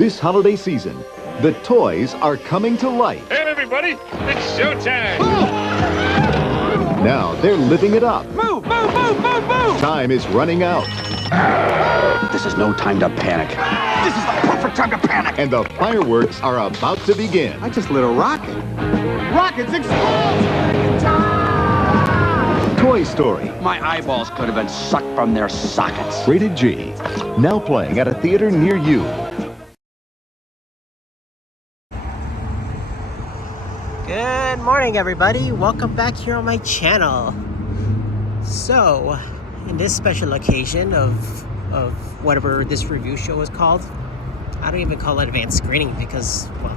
This holiday season, the toys are coming to life. Hey, everybody, it's showtime! Now they're living it up. Move, move, move, move, move! Time is running out. This is no time to panic. This is the perfect time to panic! And the fireworks are about to begin. I just lit a rocket. Rockets explode! Toy Story, My eyeballs could have been sucked from their sockets. rated G. Now playing at a theater near you. Good morning, everybody. Welcome back here on my channel. So, in this special occasion of whatever this review show is called, I don't even call it advanced screening because, well,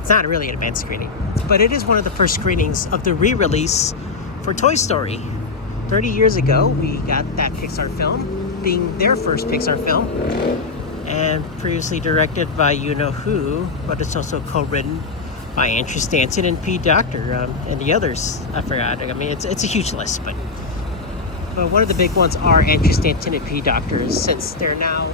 it's not really an advanced screening, but it is one of the first screenings of the re-release for Toy Story. 30 years ago, we got that Pixar film, being their first Pixar film, and previously directed by you-know-who, but it's also co-written by Andrew Stanton and Pete Docter, and the others. I forgot. I mean, it's a huge list, but one of the big ones are Andrew Stanton and Pete Docter, since they're now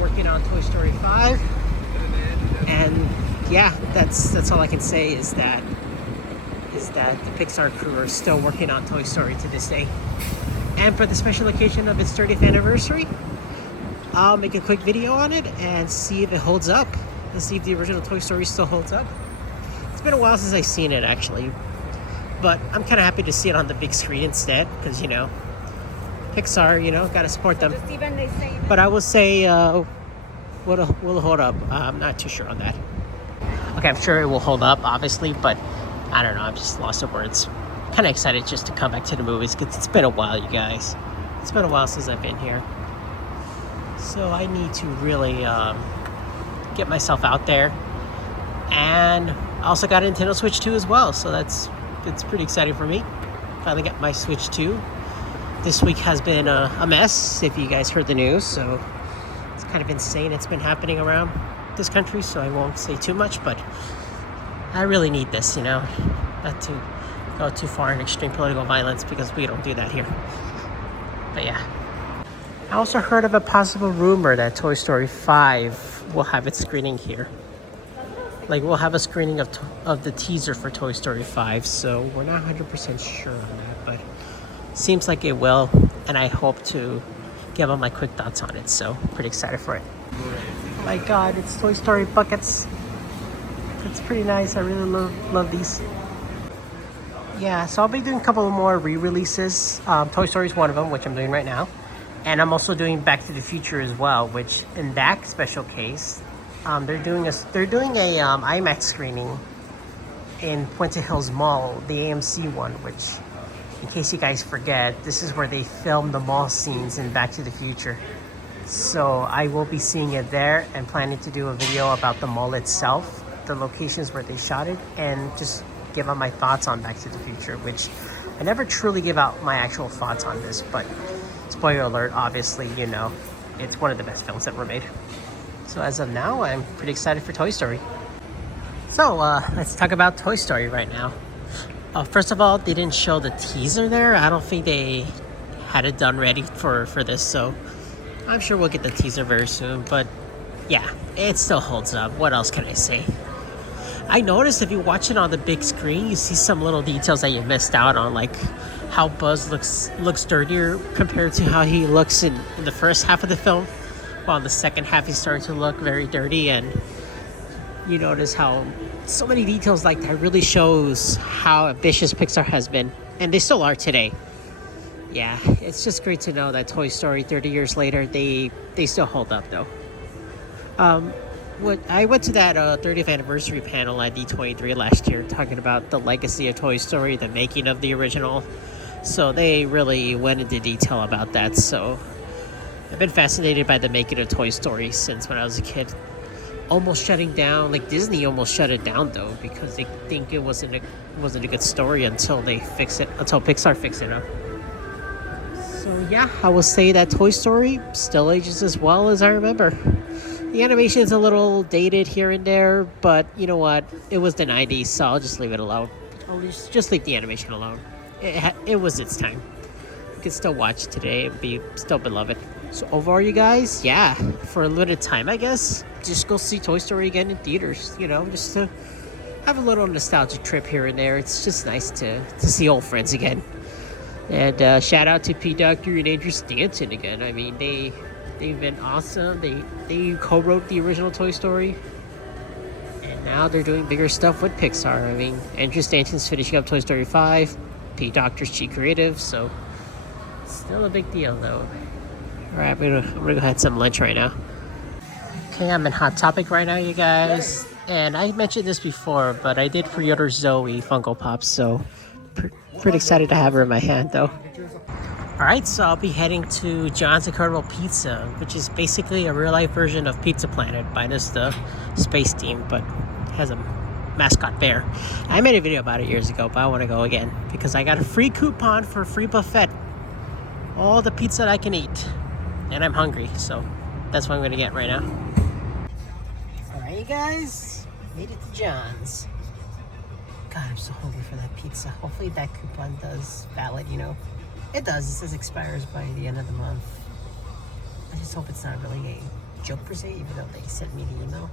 working on Toy Story 5, and yeah, that's all I can say is that the Pixar crew are still working on Toy Story to this day. And for the special occasion of its 30th anniversary, I'll make a quick video on it and see if it holds up. Let's see if the original Toy Story still holds up. It's been a while since I've seen it, actually. But I'm kind of happy to see it on the big screen instead, because, you know, Pixar, you know, gotta support them. But I will say, will it hold up? I'm not too sure on that. Okay, I'm sure it will hold up, obviously, but I don't know, I'm just lost of words. Kind of excited just to come back to the movies, because it's been a while, you guys. It's been a while since I've been here. So I need to really get myself out there. And I also got a Nintendo Switch 2 as well, so it's pretty exciting for me. Finally got my Switch 2. This week has been a mess, if you guys heard the news, so it's kind of insane. It's been happening around this country, so I won't say too much, but I really need this, you know, not to go too far in extreme political violence, because we don't do that here. But yeah. I also heard of a possible rumor that Toy Story 5 will have its screening here. Like, we'll have a screening of the teaser for Toy Story 5, so we're not 100% sure on that, but seems like it will, and I hope to give them my quick thoughts on it, so pretty excited for it. Oh my god, it's Toy Story buckets. It's pretty nice. I really love these. Yeah, so I'll be doing a couple of more re-releases. Toy Story is one of them, which I'm doing right now. And I'm also doing Back to the Future as well, which in that special case, they're doing a IMAX screening in Puente Hills Mall, the AMC one, which, in case you guys forget, this is where they filmed the mall scenes in Back to the Future. So I will be seeing it there and planning to do a video about the mall itself, the locations where they shot it, and just give out my thoughts on Back to the Future, which I never truly give out my actual thoughts on this, but spoiler alert, obviously, you know, it's one of the best films ever made. So as of now, I'm pretty excited for Toy Story. So let's talk about Toy Story right now. First of all, they didn't show the teaser there. I don't think they had it done ready for this, so I'm sure we'll get the teaser very soon. But yeah, it still holds up. What else can I say? I noticed if you watch it on the big screen, you see some little details that you missed out on, like how Buzz looks dirtier compared to how he looks in the first half of the film, while in the second half he's starting to look very dirty. And you notice how so many details like that really shows how ambitious Pixar has been, and they still are today. Yeah, it's just great to know that Toy Story 30 years later, they still hold up though. I went to that 30th anniversary panel at D23 last year, talking about the legacy of Toy Story, the making of the original. So they really went into detail about that. So I've been fascinated by the making of Toy Story since when I was a kid. Almost shutting down, like Disney almost shut it down though, because they think it wasn't a good story until Pixar fixed it up. So yeah, I will say that Toy Story still ages as well as I remember. The animation is a little dated here and there, but you know what? It was the 90s, so I'll just leave it alone. I'll just leave the animation alone. It was its time. You can still watch it today and be still beloved. So overall, you guys, yeah, for a limited time, I guess, just go see Toy Story again in theaters, you know, just to have a little nostalgic trip here and there. It's just nice to see old friends again. And shout out to Pete Docter and Andrew Stanton again. I mean, they've been awesome. They co-wrote the original Toy Story, and now they're doing bigger stuff with Pixar. I mean, Andrew Stanton's finishing up Toy Story 5, Pete Docter's chief creative, so still a big deal though. All right, I'm gonna go have some lunch right now. Okay, I'm in Hot Topic right now, you guys. And I mentioned this before, but I did pre-order Zoe Funko Pops, so pretty excited to have her in my hand, though. All right, so I'll be heading to John's Incredible Pizza, which is basically a real-life version of Pizza Planet, minus the space theme, but has a mascot bear. I made a video about it years ago, but I want to go again because I got a free coupon for a free buffet. All the pizza that I can eat, and I'm hungry, so that's what I'm going to get right now. All right, you guys. Made it to John's. God, I'm so hungry for that pizza. Hopefully that coupon does valid, you know. It does. It says expires by the end of the month. I just hope it's not really a joke per se, even though they sent me the email.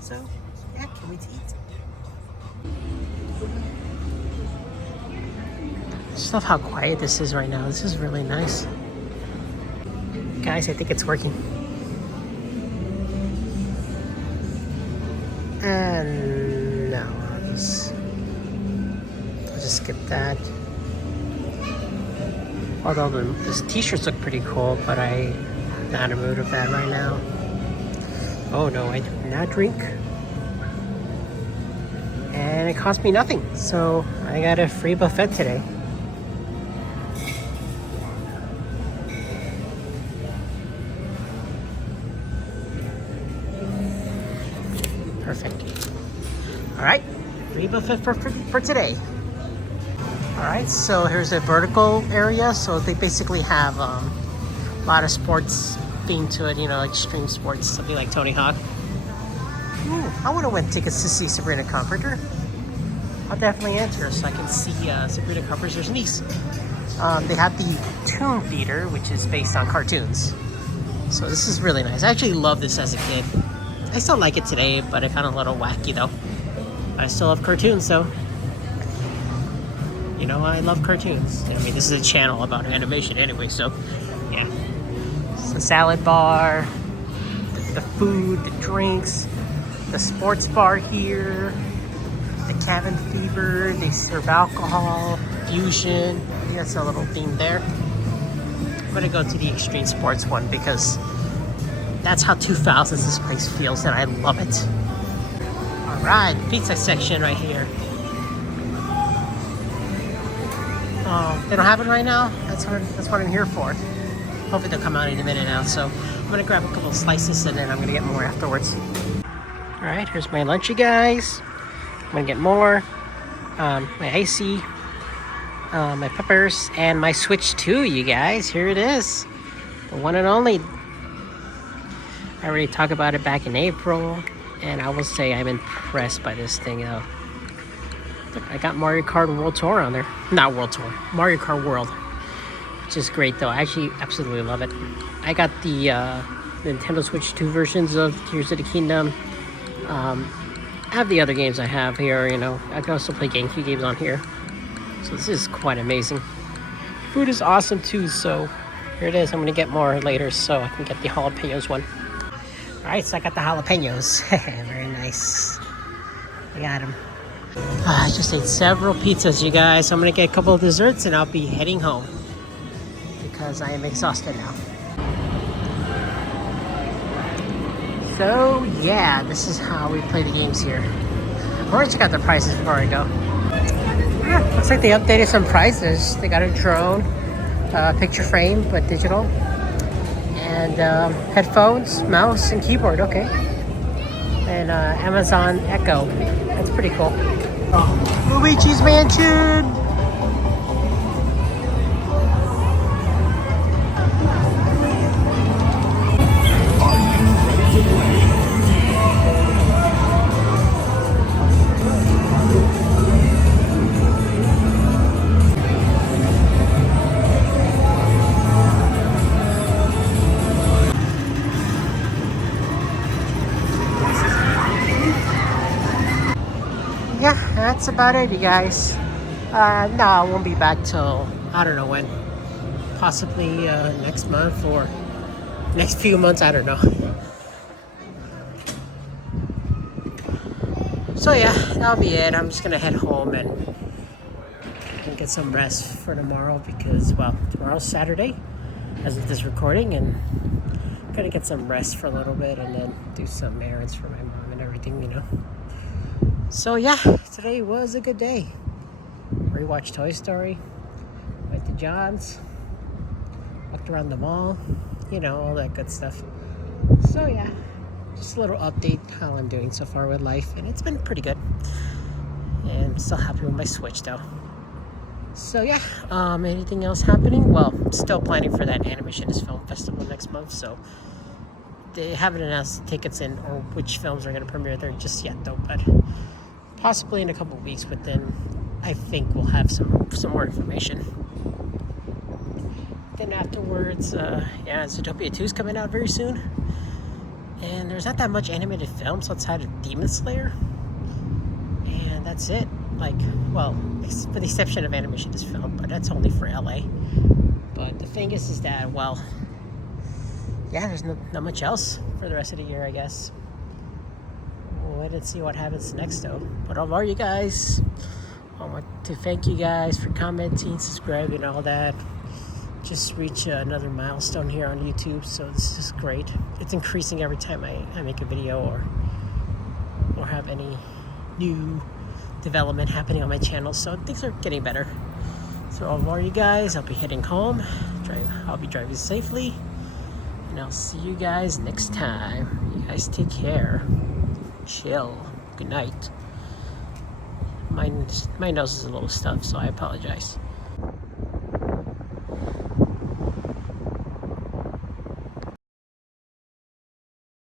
So, yeah, can't wait to eat. I just love how quiet this is right now. This is really nice. Guys, I think it's working. And no, I'll just skip that. Although these t-shirts look pretty cool, but I'm not in a mood of that right now. Oh no, I do not drink. And it cost me nothing, so I got a free buffet today. Perfect. All right, free buffet for today. All right, so here's a vertical area. So they basically have a lot of sports themed to it, you know, like extreme sports, something like Tony Hawk. Ooh, I would have went tickets to see Sabrina Carpenter. I'll definitely enter so I can see Sabrina Carpenter's niece. They have the Toon Theater, which is based on cartoons. So this is really nice. I actually loved this as a kid. I still like it today, but I found it a little wacky though. I still love cartoons, so you know, I love cartoons. I mean, this is a channel about animation anyway, so yeah. It's the salad bar, the food, the drinks, the sports bar here, the cabin fever, they serve alcohol, fusion. I think that's a little theme there. I'm gonna go to the extreme sports one because that's how 2000s this place feels, and I love it. All right, pizza section right here. Oh, they don't have it right now? That's what I'm here for. Hopefully they'll come out in a minute now. So I'm gonna grab a couple of slices and then I'm gonna get more afterwards. All right, here's my lunch, you guys. I'm gonna get more. My icy, my peppers, and my Switch 2, you guys. Here it is, the one and only. I already talked about it back in April, and I will say I'm impressed by this thing. I got Mario Kart World Tour on there. Not World Tour, Mario Kart World, which is great though. I actually absolutely love it. I got the Nintendo Switch 2 versions of Tears of the Kingdom. I have the other games I have here, you know. I can also play GameCube games on here. So this is quite amazing. Food is awesome too, so here it is. I'm gonna get more later so I can get the jalapenos one. Alright, so I got the jalapenos. Very nice. I got them. I just ate several pizzas, you guys. So I'm gonna get a couple of desserts and I'll be heading home because I am exhausted now. So yeah, this is how we play the games here. I'm gonna check out the prices before I go. Yeah, looks like they updated some prices. They got a drone, picture frame, but digital. And headphones, mouse, and keyboard, okay. And Amazon Echo, that's pretty cool. Oh, Luigi's Mansion! that's about it, you guys. No, I won't be back till I don't know when. Possibly next month or next few months. I don't know. So yeah, that'll be it. I'm just gonna head home and get some rest for tomorrow because, well, tomorrow's Saturday as of this recording, and I'm gonna get some rest for a little bit and then do some errands for my mom and everything, you know. So yeah, today was a good day. Rewatched Toy Story, went to John's, walked around the mall, you know, all that good stuff. So yeah, just a little update how I'm doing so far with life, and it's been pretty good. And I'm still happy with my Switch though. So yeah, anything else happening? Well, I'm still planning for that Animationist Film Festival next month, so they haven't announced the tickets in or which films are going to premiere there just yet though, but possibly in a couple of weeks, but then I think we'll have some more information. Then afterwards, yeah, Zootopia 2 is coming out very soon. And there's not that much animated films outside of Demon Slayer. And that's it. Like, well, with the exception of Animationist Film, but that's only for LA. But the thing is that, well, yeah, there's not much else for the rest of the year, I guess. We'll wait and see what happens next, though. But how are you guys? I want to thank you guys for commenting, subscribing, all that. Just reach another milestone here on YouTube, so this is great. It's increasing every time I make a video or have any new development happening on my channel, so things are getting better. So all of you guys, I'll be heading home. I'll be driving safely, and I'll see you guys next time. You guys take care. Chill. Good night. My nose is a little stuffed, so I apologize.